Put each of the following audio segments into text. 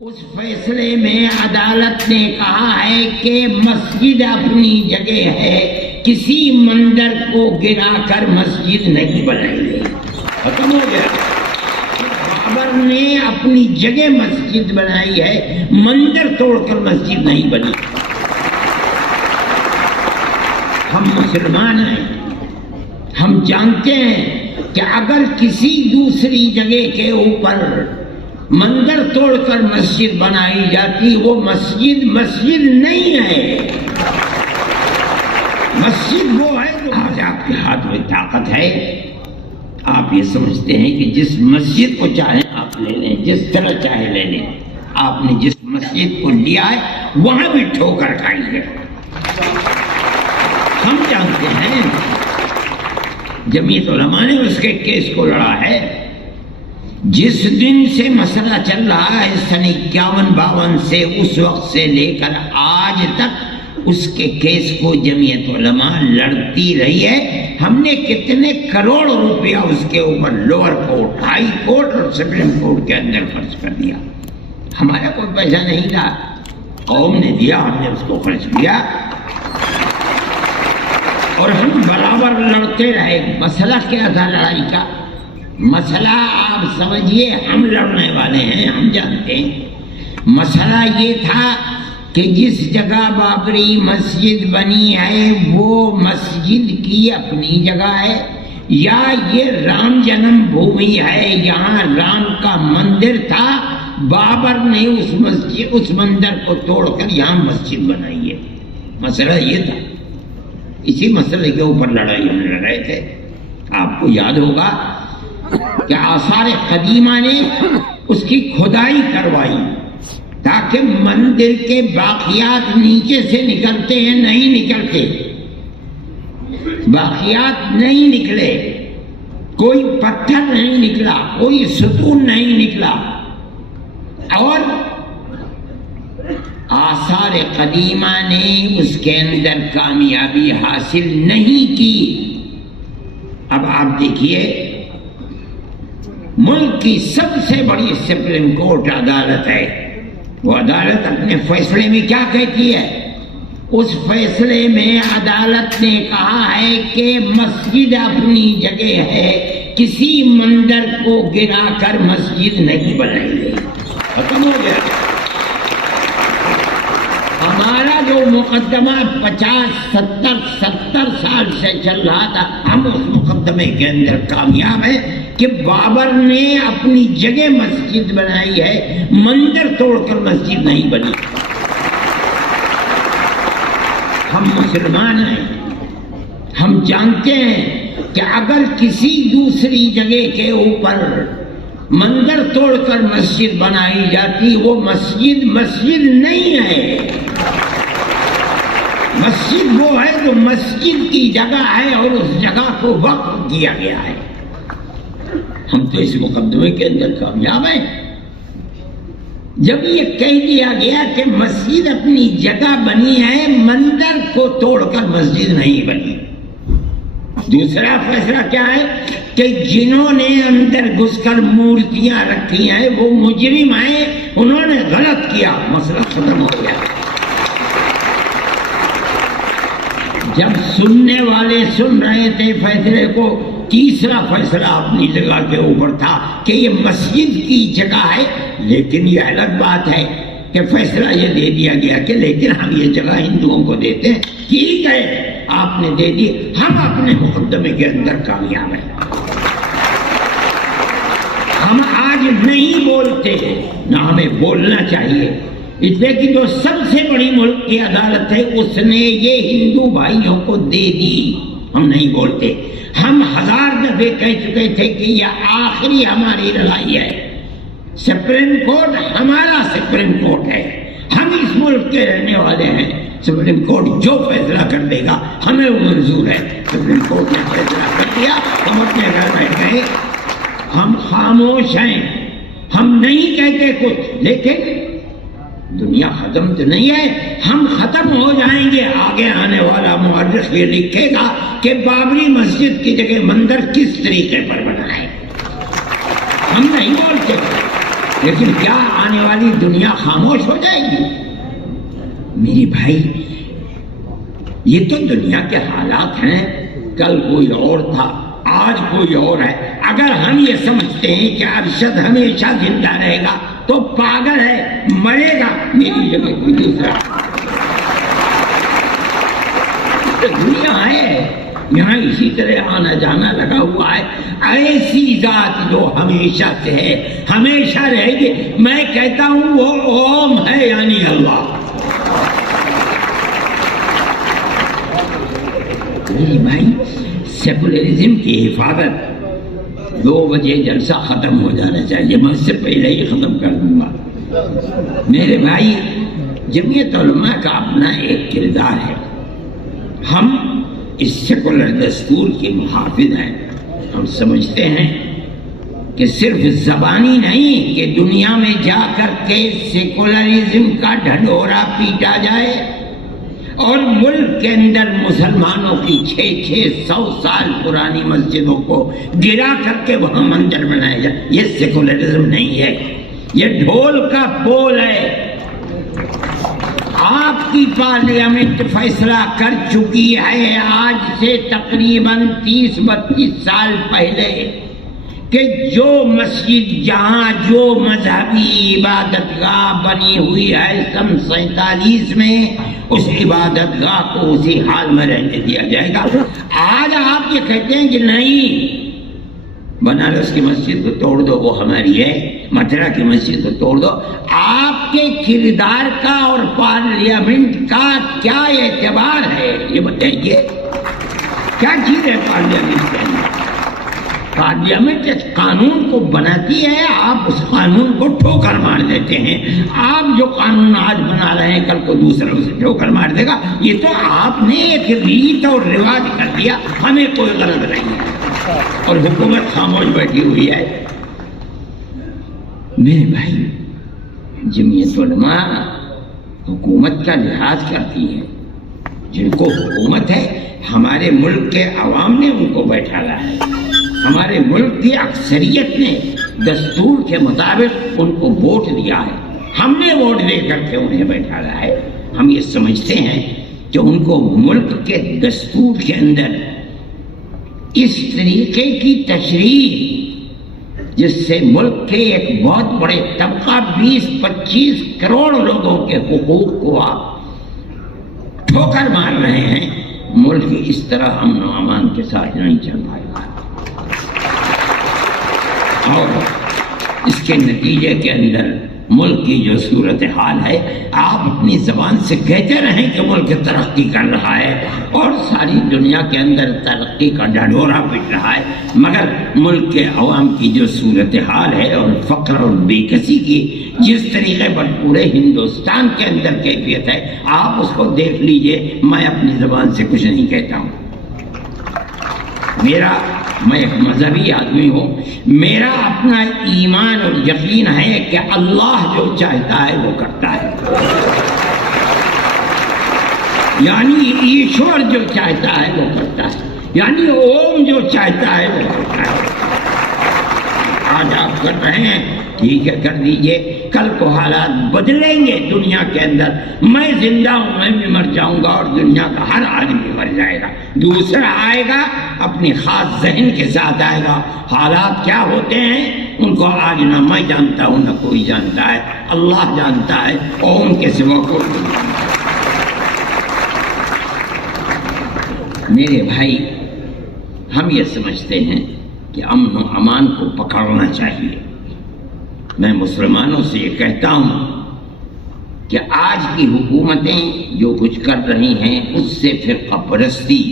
اس فیصلے میں عدالت نے کہا ہے کہ مسجد اپنی جگہ ہے، کسی مندر کو گرا کر مسجد نہیں بنائی گئی، ختم ہو گیا۔ بابر نے اپنی جگہ مسجد بنائی ہے، مندر توڑ کر مسجد نہیں بنی۔ ہم مسلمان ہیں، ہم جانتے ہیں کہ اگر کسی دوسری جگہ کے اوپر مندر توڑ کر مسجد بنائی جاتی، وہ مسجد مسجد نہیں ہے۔ مسجد وہ ہے جو آج آپ کے ہاتھ میں طاقت ہے، آپ یہ سمجھتے ہیں کہ جس مسجد کو چاہیں آپ لے لیں، جس طرح چاہے لے لیں۔ آپ نے جس مسجد کو لیا ہے وہاں بھی ٹھوکر کھائی ہے۔ ہم جانتے ہیں جمعیت علماء نے اس کے کیس کو لڑا ہے۔ جس دن سے مسئلہ چل رہا ہے سن 51-52 سے، اس وقت سے لے کر آج تک اس کے کیس کو جمعیت علماء لڑتی رہی ہے۔ ہم نے کتنے کروڑ روپیہ اس کے اوپر لوور کورٹ، ہائی کورٹ اور سپریم کورٹ کے اندر خرچ کر دیا۔ ہمارا کوئی پیسہ نہیں تھا، قوم نے دیا، ہم نے اس کو خرچ کیا اور ہم برابر لڑتے رہے۔ مسئلہ کیا تھا لڑائی کا؟ مسئلہ آپ سمجھیے، ہم لڑنے والے ہیں، ہم جانتے ہیں۔ مسئلہ یہ تھا کہ جس جگہ بابری مسجد بنی ہے وہ مسجد کی اپنی جگہ ہے، یا یہ رام جنم بھومی ہے، یہاں رام کا مندر تھا، بابر نے اس مندر کو توڑ کر یہاں مسجد بنائی ہے۔ مسئلہ یہ تھا، اسی مسئلے کے اوپر لڑائی ہم لڑ رہے تھے۔ آپ کو یاد ہوگا کہ آثار قدیمہ نے اس کی کھدائی کروائی تاکہ مندر کے باقیات نیچے سے نکلتے ہیں، نہیں نکلتے، باقیات نہیں نکلے، کوئی پتھر نہیں نکلا، کوئی ستون نہیں نکلا، اور آثار قدیمہ نے اس کے اندر کامیابی حاصل نہیں کی۔ اب آپ دیکھیے، ملک کی سب سے بڑی سپریم کورٹ عدالت ہے، وہ عدالت اپنے فیصلے میں کیا کہتی ہے؟ اس فیصلے میں عدالت نے کہا ہے کہ مسجد اپنی جگہ ہے، کسی مندر کو گرا کر مسجد نہیں بنائی گئی، ختم ہو گیا۔ ہمارا جو مقدمہ 50-70 سال سے چل رہا تھا، ہم اس مقدمے کے اندر کامیاب ہیں کہ بابر نے اپنی جگہ مسجد بنائی ہے، مندر توڑ کر مسجد نہیں بنی۔ ہم مسلمان ہیں، ہم جانتے ہیں کہ اگر کسی دوسری جگہ کے اوپر مندر توڑ کر مسجد بنائی جاتی، وہ مسجد مسجد نہیں ہے۔ مسجد وہ ہے جو مسجد کی جگہ ہے اور اس جگہ کو وقف کیا گیا ہے۔ ہم تو اس مقدمے کے اندر کامیاب ہیں۔ جب یہ کہہ دیا گیا کہ مسجد اپنی جگہ بنی ہے، مندر کو توڑ کر مسجد نہیں بنی۔ دوسرا فیصلہ کیا ہے کہ جنہوں نے اندر گھس کر مورتیاں رکھی ہیں وہ مجرم ہیں، انہوں نے غلط کیا، مسئلہ ختم ہو گیا۔ جب سننے والے سن رہے تھے فیصلے کو، تیسرا فیصلہ اپنی جگہ کے اوپر تھا کہ یہ مسجد کی جگہ ہے، لیکن یہ الگ بات ہے کہ فیصلہ یہ دے دیا گیا کہ لیکن ہم یہ جگہ ہندوؤں کو دیتے ہیں۔ ٹھیک ہے، آپ نے دے دی، ہم اپنے مقدمے کے اندر کامیاب ہیں۔ ہم آج نہیں بولتے، نہ ہمیں بولنا چاہیے، اس لیے کہ جو سب سے بڑی ملک کی عدالت ہے اس نے یہ ہندو بھائیوں کو دے دی۔ ہم نہیں بولتے، ہم 1000 دفعے کہہ چکے تھے کہ یہ آخری ہماری لڑائی ہے۔ سپریم کورٹ ہمارا سپریم کورٹ ہے، ہم اس ملک کے رہنے والے ہیں۔ سپریم کورٹ جو فیصلہ کر دے گا ہمیں وہ منظور ہے۔ سپریم کورٹ نے فیصلہ کر دیا، ہم اپنے گھر بیٹھ گئے، ہم خاموش ہیں، ہم نہیں کہتے کچھ، لیکن دنیا ختم تو نہیں ہے، ہم ختم ہو جائیں گے۔ آگے آنے والا مورخ یہ لکھے گا کہ بابری مسجد کی جگہ مندر کس طریقے پر بنا ہے۔ ہم نہیں بولتے، لیکن کیا آنے والی دنیا خاموش ہو جائے گی؟ میری بھائی یہ تو دنیا کے حالات ہیں، کل کوئی اور تھا، آج کوئی اور ہے۔ اگر ہم یہ سمجھتے ہیں کہ ارشد ہمیشہ زندہ رہے گا تو پاگل ہے، مرے گا۔ میری جگہ کوئی دوسرا دنیا ہے، یہاں اسی طرح آنا جانا لگا ہوا ہے۔ ایسی ذات جو ہمیشہ سے ہے، ہمیشہ رہے گی۔ میں کہتا ہوں وہ اوم ہے، یعنی اللہ۔ میری بھائی سیکولرزم کی حفاظت 2 بجے جلسہ ختم ہو جانا چاہیے، میں اس سے پہلے ہی ختم کر دوں گا۔ میرے بھائی جمعیت علماء کا اپنا ایک کردار ہے، ہم اس سیکولر دستور کے محافظ ہیں۔ ہم سمجھتے ہیں کہ صرف زبانی نہیں کہ دنیا میں جا کر کے سیکولرزم کا ڈھڈورا پیٹا جائے اور ملک کے اندر مسلمانوں کی 600 سال پرانی مسجدوں کو گرا کر کے وہاں مندر بنایا جائے، یہ سیکولرزم نہیں ہے، یہ ڈھول کا بول ہے۔ آپ کی پارلیمنٹ فیصلہ کر چکی ہے آج سے تقریباً 30-32 سال پہلے کہ جو مسجد جہاں جو مذہبی عبادت گاہ بنی ہوئی ہے سن 47 میں، اس عبادت گاہ کو اسی حال میں رہنے دیا جائے گا۔ آج آپ یہ کہتے ہیں کہ نہیں، بنارس کی مسجد کو توڑ دو، وہ ہماری ہے، متھرا کی مسجد کو توڑ دو۔ آپ کے کردار کا اور پارلیمنٹ کا کیا اعتبار ہے یہ بتائیے؟ کیا چیز ہے پارلیمنٹ کے اندر؟ پارلیمنٹ اس قانون کو بناتی ہے، آپ اس قانون کو ٹھوکر مار دیتے ہیں۔ آپ جو قانون آج بنا رہے ہیں کل کو دوسروں سے ٹھوکر مار دے گا۔ یہ تو آپ نے ایک ریت اور رواج کر دیا، ہمیں کوئی غرض نہیں ہے اور حکومت خاموش بیٹھی ہوئی ہے۔ میرے بھائی جمعیت علماء حکومت کا لحاظ کرتی ہے، جن کو حکومت ہے ہمارے ملک کے عوام نے ان کو بیٹھایا ہے، ہمارے ملک کی اکثریت نے دستور کے مطابق ان کو ووٹ دیا ہے، ہم نے ووٹ دے کر کے انہیں بیٹھایا ہے۔ ہم یہ سمجھتے ہیں کہ ان کو ملک کے دستور کے اندر اس طریقے کی تشریح جس سے ملک کے ایک بہت بڑے طبقہ 20-25 کروڑ لوگوں کے حقوق کو آپ ٹھوکر مار رہے ہیں، ملک اس طرح امن و امان کے ساتھ نہیں چل پائے گا۔ اور اس کے نتیجے کے اندر ملک کی جو صورتحال ہے، آپ اپنی زبان سے کہتے رہیں کہ ملک ترقی کر رہا ہے اور ساری دنیا کے اندر ترقی کا ڈھڈورا پٹ رہا ہے، مگر ملک کے عوام کی جو صورتحال ہے اور فقر اور بے کسی کی جس طریقے پر پورے ہندوستان کے اندر کیفیت ہے، آپ اس کو دیکھ لیجئے۔ میں اپنی زبان سے کچھ نہیں کہتا ہوں، میں ایک مذہبی آدمی ہوں، میرا اپنا ایمان اور یقین ہے کہ اللہ جو چاہتا ہے وہ کرتا ہے، یعنی ایشور جو چاہتا ہے وہ کرتا ہے، یعنی اوم جو چاہتا ہے وہ کرتا ہے۔ آج آپ کر رہے ہیں، ٹھیک ہے کر دیجئے، کل کو حالات بدلیں گے دنیا کے اندر، میں زندہ ہوں، میں بھی مر جاؤں گا اور دنیا کا ہر آدمی مر جائے گا، دوسرا آئے گا اپنی خاص ذہن کے ساتھ آئے گا۔ حالات کیا ہوتے ہیں ان کو آج نہ میں جانتا ہوں نہ کوئی جانتا ہے، اللہ جانتا ہے اور ان کے سوا کوئی نہیں جانتا۔ میرے بھائی ہم یہ سمجھتے ہیں کہ امن و امان کو پکڑنا چاہیے۔ میں مسلمانوں سے یہ کہتا ہوں کہ آج کی حکومتیں جو کچھ کر رہی ہیں اس سے فرقہ پرستی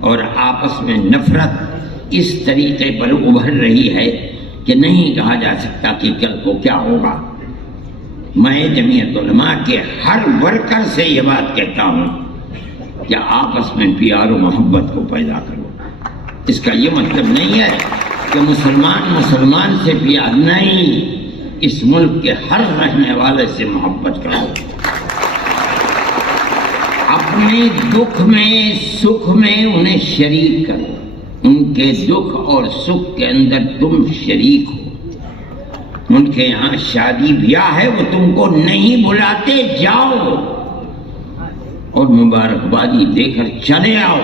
اور آپس میں نفرت اس طریقے پر ابھر رہی ہے کہ نہیں کہا جا سکتا کہ کل کو کیا ہوگا۔ میں جمعیت علماء کے ہر ورکر سے یہ بات کہتا ہوں کہ آپس میں پیار و محبت کو پیدا کرو۔ اس کا یہ مطلب نہیں ہے کہ مسلمان سے پیار نہیں، اس ملک کے ہر رہنے والے سے محبت کرو، اپنے دکھ میں سکھ میں انہیں شریک کرو، ان کے دکھ اور سکھ کے اندر تم شریک ہو۔ ان کے یہاں شادی بیاہ ہے، وہ تم کو نہیں بلاتے، جاؤ اور مبارکبادی دے کر چلے آؤ۔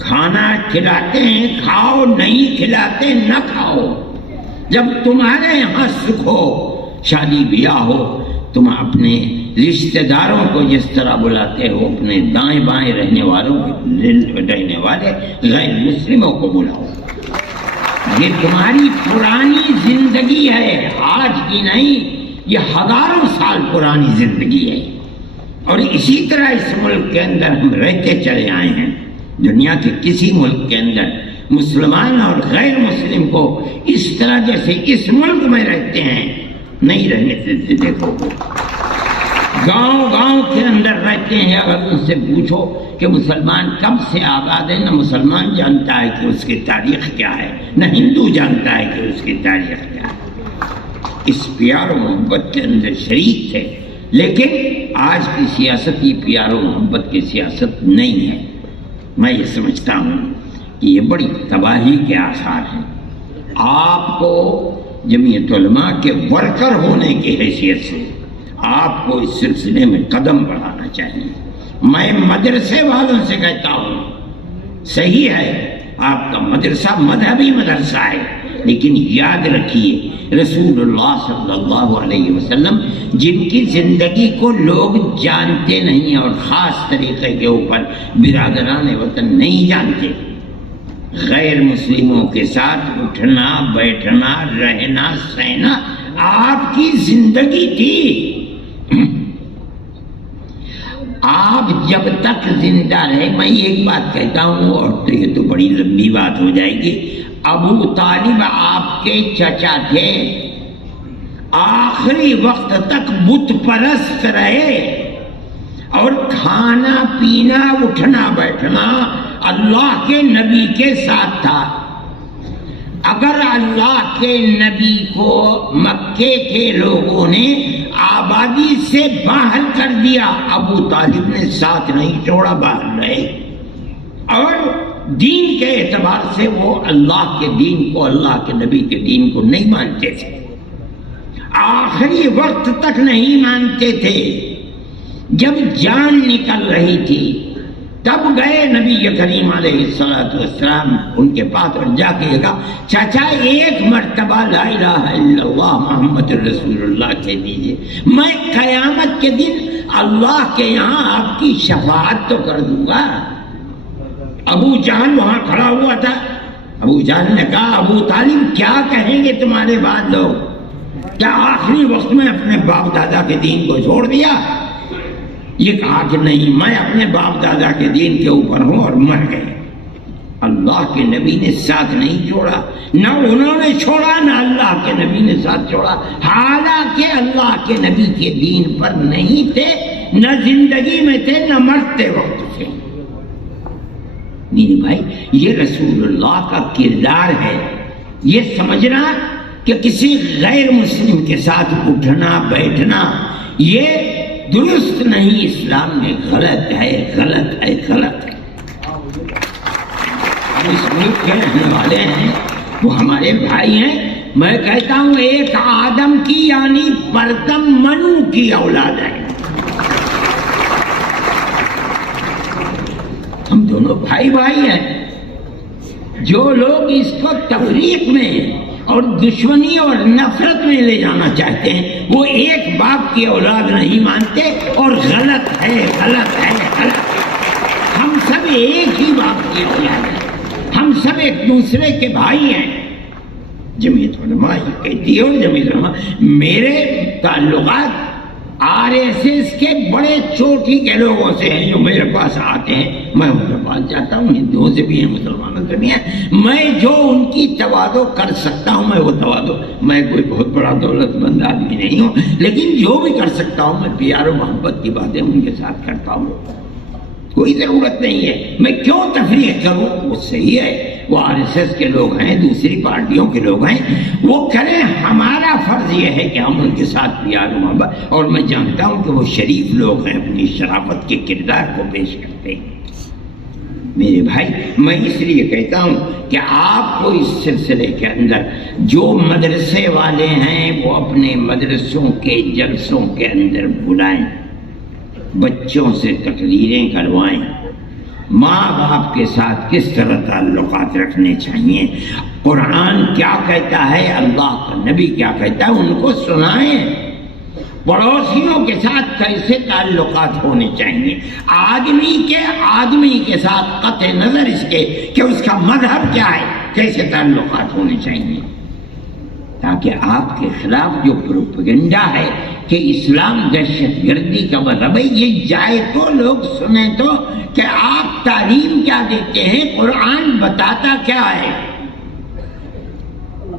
کھانا کھلاتے ہیں کھاؤ، نہیں کھلاتے نہ کھاؤ۔ جب تمہارے یہاں سکھ ہو، شادی بیاہ ہو، تم اپنے رشتہ داروں کو جس طرح بلاتے ہو، اپنے دائیں بائیں رہنے والے غیر مسلموں کو بلاؤ۔ یہ تمہاری پرانی زندگی ہے، آج کی نہیں، یہ ہزاروں سال پرانی زندگی ہے، اور اسی طرح اس ملک کے اندر ہم رہتے چلے آئے ہیں۔ دنیا کے کسی ملک کے اندر مسلمان اور غیر مسلم کو اس طرح جیسے اس ملک میں رہتے ہیں نہیں رہنے دیتے۔ دیکھو گاؤں گاؤں کے اندر رہتے ہیں، اگر ان سے پوچھو کہ مسلمان کب سے آباد ہے، نہ مسلمان جانتا ہے کہ اس کی تاریخ کیا ہے، نہ ہندو جانتا ہے کہ اس کی تاریخ کیا ہے۔ اس پیار و محبت کے اندر شریک تھے، لیکن آج کی سیاست یہ پیار و محبت کی سیاست نہیں ہے۔ میں یہ سمجھتا ہوں کہ یہ بڑی تباہی کے آثار ہیں۔ آپ کو جمعیت علماء کے ورکر ہونے کی حیثیت سے آپ کو اس سلسلے میں قدم بڑھانا چاہیے۔ میں مدرسے والوں سے کہتا ہوں، صحیح ہے آپ کا مدرسہ مذہبی مدرسہ ہے، لیکن یاد رکھیے رسول اللہ صلی اللہ علیہ وسلم جن کی زندگی کو لوگ جانتے نہیں اور خاص طریقے کے اوپر برادران وطن نہیں جانتے، غیر مسلموں کے ساتھ اٹھنا بیٹھنا رہنا سہنا آپ کی زندگی تھی۔ آپ جب تک زندہ رہے، میں ایک بات کہتا ہوں اور تو یہ تو بڑی لمبی بات ہو جائے گی، ابو طالب آپ کے چچا تھے، آخری وقت تک بت پرست رہے، اور کھانا پینا اٹھنا بیٹھنا اللہ کے نبی کے ساتھ تھا۔ اگر اللہ کے نبی کو مکے کے لوگوں نے آبادی سے باہر کر دیا، ابو طالب نے ساتھ نہیں چھوڑا، باہر رہے، اور دین کے اعتبار سے وہ اللہ کے دین کو، اللہ کے نبی کے دین کو نہیں مانتے تھے، آخری وقت تک نہیں مانتے تھے۔ جب جان نکل رہی تھی تب گئے نبی کریم علیہ السلام ان کے پاس اور جا کے کہا، چاچا ایک مرتبہ لا الہ الا اللہ محمد رسول اللہ کہہ دیجئے، میں قیامت کے دن اللہ کے یہاں آپ کی شفاعت تو کر دوں گا۔ ابو جہل وہاں کھڑا ہوا تھا، ابو جہل نے کہا، ابو طالب کیا کہیں گے تمہارے بعد لوگ، کیا آخری وقت میں اپنے باپ دادا کے دین کو چھوڑ دیا؟ یہ کہا کہ نہیں، میں اپنے باپ دادا کے دین کے اوپر ہوں، اور مر گئے۔ اللہ کے نبی نے ساتھ نہیں چھوڑا، نہ انہوں نے چھوڑا نہ اللہ کے نبی نے ساتھ چھوڑا، حالانکہ اللہ کے نبی کے دین پر نہیں تھے، نہ زندگی میں تھے نہ مرتے وقت تھے۔ میرے بھائی یہ رسول اللہ کا کردار ہے۔ یہ سمجھنا کہ کسی غیر مسلم کے ساتھ اٹھنا بیٹھنا یہ درست نہیں، اسلام میں غلط ہے، غلط ہے، غلط ہے۔ ہم اس ملک کے رہنے والے ہیں، وہ ہمارے بھائی ہیں۔ میں کہتا ہوں ایک آدم کی یعنی پرتم منو کی اولاد ہے، ہم دونوں بھائی بھائی ہیں۔ جو لوگ اس کو تفریق میں اور دشمنی اور نفرت میں لے جانا چاہتے ہیں، وہ ایک باپ کی اولاد نہیں مانتے، اور غلط ہے، غلط ہے، غلط ہے۔ ہم سب ایک ہی باپ کی اولاد ہیں، ہم سب ایک دوسرے کے بھائی ہیں۔ جمعیت علماء یہ کہتی ہے، اور جمعیت علماء میرے تعلقات RSS کے بڑے چوٹی کے لوگوں سے ہیں، جو میرے پاس آتے ہیں، میں ان کے پاس جاتا ہوں، ہندوؤں سے بھی ہیں، مسلمانوں سے بھی ہیں، میں جو ان کی تواضع کر سکتا ہوں میں وہ تواضع، میں کوئی بہت بڑا دولت مند آدمی نہیں ہوں، لیکن جو بھی کر سکتا ہوں میں پیار و محبت کی باتیں ان کے ساتھ کرتا ہوں۔ کوئی ضرورت نہیں ہے میں کیوں تفریق کروں، وہ صحیح ہے، وہ RSS کے لوگ ہیں، دوسری پارٹیوں کے لوگ ہیں، وہ کریں، ہمارا فرض یہ ہے کہ ہم ان کے ساتھ پیار و محبت، اور میں جانتا ہوں کہ وہ شریف لوگ ہیں، اپنی شرافت کے کردار کو پیش کرتے ہیں۔ میرے بھائی میں اس لیے کہتا ہوں کہ آپ کو اس سلسلے کے اندر جو مدرسے والے ہیں وہ اپنے مدرسوں کے جلسوں کے اندر بلائیں، بچوں سے تقریریں کروائیں، ماں باپ کے ساتھ کس طرح تعلقات رکھنے چاہیے، قرآن کیا کہتا ہے، اللہ کا نبی کیا کہتا ہے، ان کو سنائیں، پڑوسیوں کے ساتھ کیسے تعلقات ہونے چاہیے، آدمی کے ساتھ قطع نظر اس کے کہ اس کا مذہب کیا ہے کیسے تعلقات ہونے چاہیے، تاکہ آپ کے خلاف جو پروپیگنڈا ہے کہ اسلام دہشت گردی کا مذہب ہے یہ جائے تو لوگ سنیں تو کہ آپ تعلیم کیا دیتے ہیں، قرآن بتاتا کیا ہے۔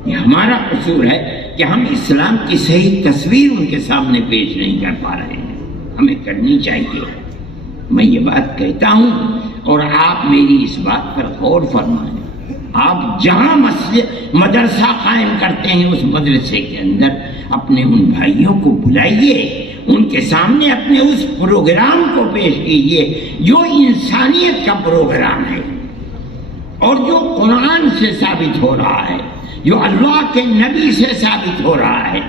یہ ہمارا قصور ہے کہ ہم اسلام کی صحیح تصویر ان کے سامنے پیش نہیں کر پا رہے ہیں، ہمیں کرنی چاہیے۔ میں یہ بات کہتا ہوں اور آپ میری اس بات پر غور فرمائیں، آپ جہاں مدرسہ قائم کرتے ہیں اس مدرسے کے اندر اپنے ان بھائیوں کو بلائیے، ان کے سامنے اپنے اس پروگرام کو پیش کیجیے جو انسانیت کا پروگرام ہے اور جو قرآن سے ثابت ہو رہا ہے، جو اللہ کے نبی سے ثابت ہو رہا ہے،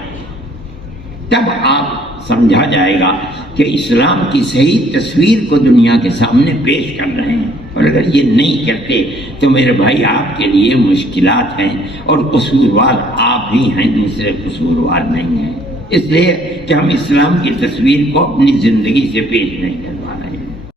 تب آپ سمجھا جائے گا کہ اسلام کی صحیح تصویر کو دنیا کے سامنے پیش کر رہے ہیں۔ اور اگر یہ نہیں کرتے تو میرے بھائی آپ کے لیے مشکلات ہیں، اور قصوروار آپ ہی ہیں، دوسرے قصوروار نہیں ہیں، اس لیے کہ ہم اسلام کی تصویر کو اپنی زندگی سے پیش نہیں کر پا رہے ہیں۔